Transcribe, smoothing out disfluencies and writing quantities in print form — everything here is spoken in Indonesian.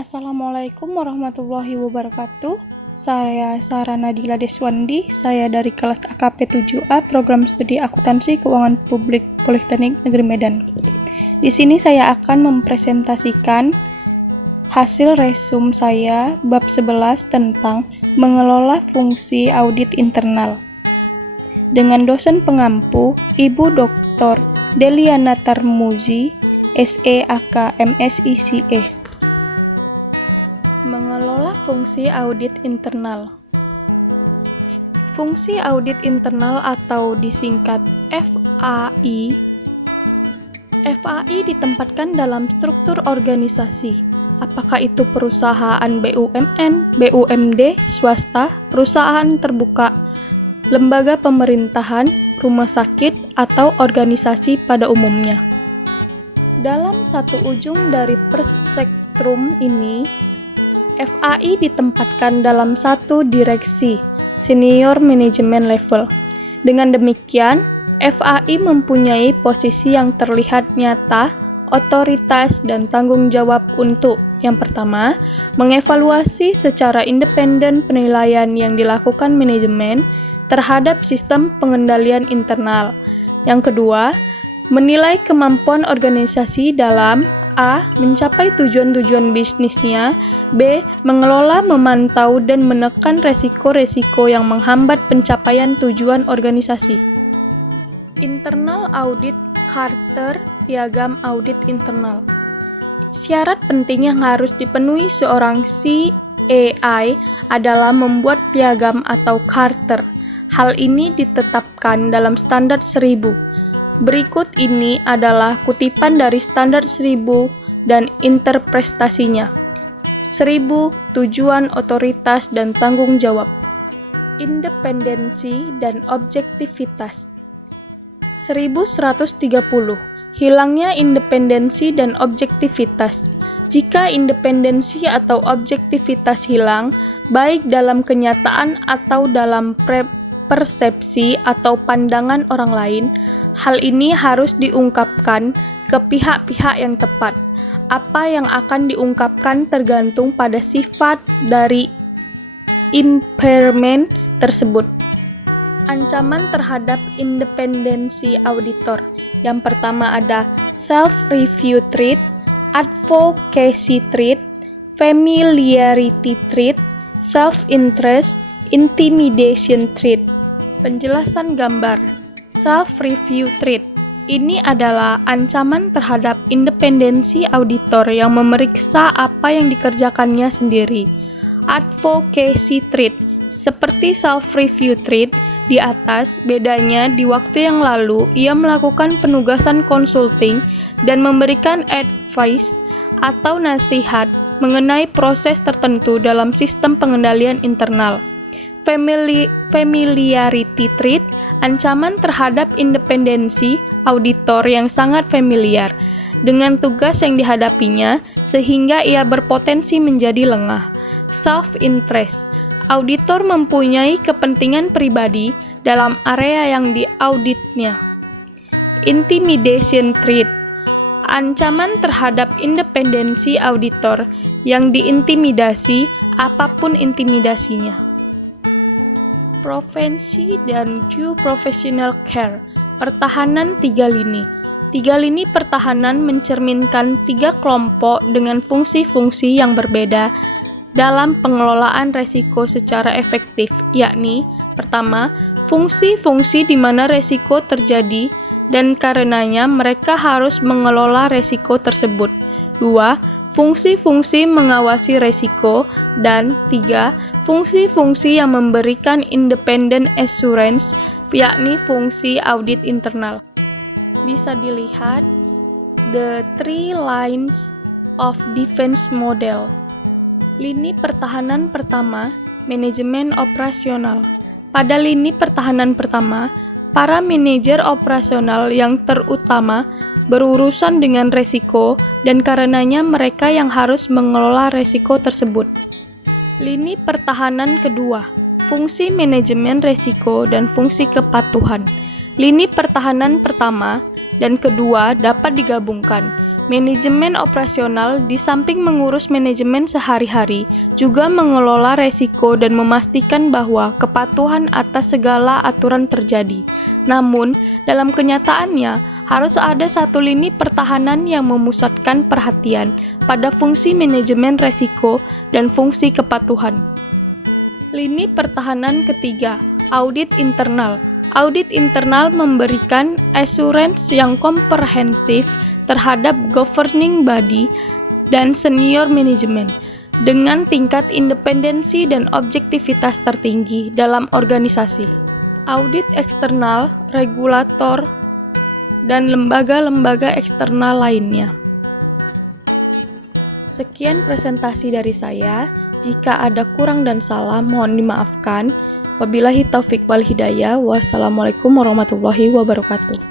Assalamualaikum warahmatullahi wabarakatuh. Saya Sarah Nadila Deswandi, saya dari kelas AKP 7A Program Studi Akuntansi Keuangan Publik Politeknik Negeri Medan. Di sini saya akan mempresentasikan hasil resume saya bab 11 tentang mengelola fungsi audit internal. Dengan dosen pengampu Ibu Dr. Deliana Tarmuzi, SEAK MSICE. Mengelola fungsi audit internal. Fungsi audit internal atau disingkat FAI. FAI ditempatkan dalam struktur organisasi. Apakah itu perusahaan BUMN, BUMD, swasta, perusahaan terbuka, lembaga pemerintahan, rumah sakit, atau organisasi pada umumnya. Dalam satu ujung dari perspektrum ini, FAI ditempatkan dalam satu direksi, senior management level. Dengan demikian, FAI mempunyai posisi yang terlihat nyata, otoritas, dan tanggung jawab untuk, yang pertama, mengevaluasi secara independen penilaian yang dilakukan manajemen terhadap sistem pengendalian internal. Yang kedua, menilai kemampuan organisasi dalam A. Mencapai tujuan-tujuan bisnisnya, B. Mengelola, memantau, dan menekan resiko-resiko yang menghambat pencapaian tujuan organisasi. Internal Audit Charter, Piagam Audit Internal. Syarat penting yang harus dipenuhi seorang CAI adalah membuat piagam atau charter. Hal ini ditetapkan dalam Standar 1000. Berikut ini adalah kutipan dari Standar 1000 dan interpretasinya. 1000 Tujuan, otoritas, dan tanggung jawab. Independensi dan objektivitas. 1130. Hilangnya independensi dan objektivitas. Jika independensi atau objektivitas hilang, baik dalam kenyataan atau dalam persepsi atau pandangan orang lain, hal ini harus diungkapkan ke pihak-pihak yang tepat. Apa yang akan diungkapkan tergantung pada sifat dari impairment tersebut. Ancaman terhadap independensi auditor. Yang pertama ada self-review threat, advocacy threat, familiarity threat, self-interest, intimidation threat. Penjelasan gambar. Self-review threat. Ini adalah ancaman terhadap independensi auditor yang memeriksa apa yang dikerjakannya sendiri. Advocacy threat. Seperti self-review threat di atas, bedanya di waktu yang lalu ia melakukan penugasan consulting dan memberikan advice atau nasihat mengenai proses tertentu dalam sistem pengendalian internal. Familiarity threat, ancaman terhadap independensi auditor yang sangat familiar dengan tugas yang dihadapinya sehingga ia berpotensi menjadi lengah. Self-interest, auditor mempunyai kepentingan pribadi dalam area yang diauditnya. Intimidation threat, ancaman terhadap independensi auditor yang diintimidasi apapun intimidasinya. Prevensi dan due professional care. Pertahanan 3 lini. 3 lini pertahanan mencerminkan 3 kelompok dengan fungsi-fungsi yang berbeda dalam pengelolaan resiko secara efektif, yakni pertama, fungsi-fungsi di mana resiko terjadi dan karenanya mereka harus mengelola resiko tersebut. 2. Fungsi-fungsi mengawasi resiko, dan 3. Fungsi-fungsi yang memberikan independent assurance, yakni fungsi audit internal. Bisa dilihat the 3 lines of defense model. Lini pertahanan pertama, manajemen operasional. Pada lini pertahanan pertama, para manajer operasional yang terutama berurusan dengan resiko dan karenanya mereka yang harus mengelola resiko tersebut. Lini pertahanan kedua, fungsi manajemen resiko dan fungsi kepatuhan. Lini pertahanan pertama dan kedua dapat digabungkan. Manajemen operasional di samping mengurus manajemen sehari-hari, juga mengelola resiko dan memastikan bahwa kepatuhan atas segala aturan terjadi. Namun, dalam kenyataannya, harus ada satu lini pertahanan yang memusatkan perhatian pada fungsi manajemen resiko dan fungsi kepatuhan. Lini pertahanan ketiga, audit internal. Audit internal memberikan assurance yang komprehensif terhadap governing body dan senior management dengan tingkat independensi dan objektivitas tertinggi dalam organisasi. Audit eksternal, regulator, dan lembaga-lembaga eksternal lainnya. Sekian presentasi dari saya. Jika ada kurang dan salah, mohon dimaafkan. Wabillahi taufik wal hidayah. Wassalamualaikum warahmatullahi wabarakatuh.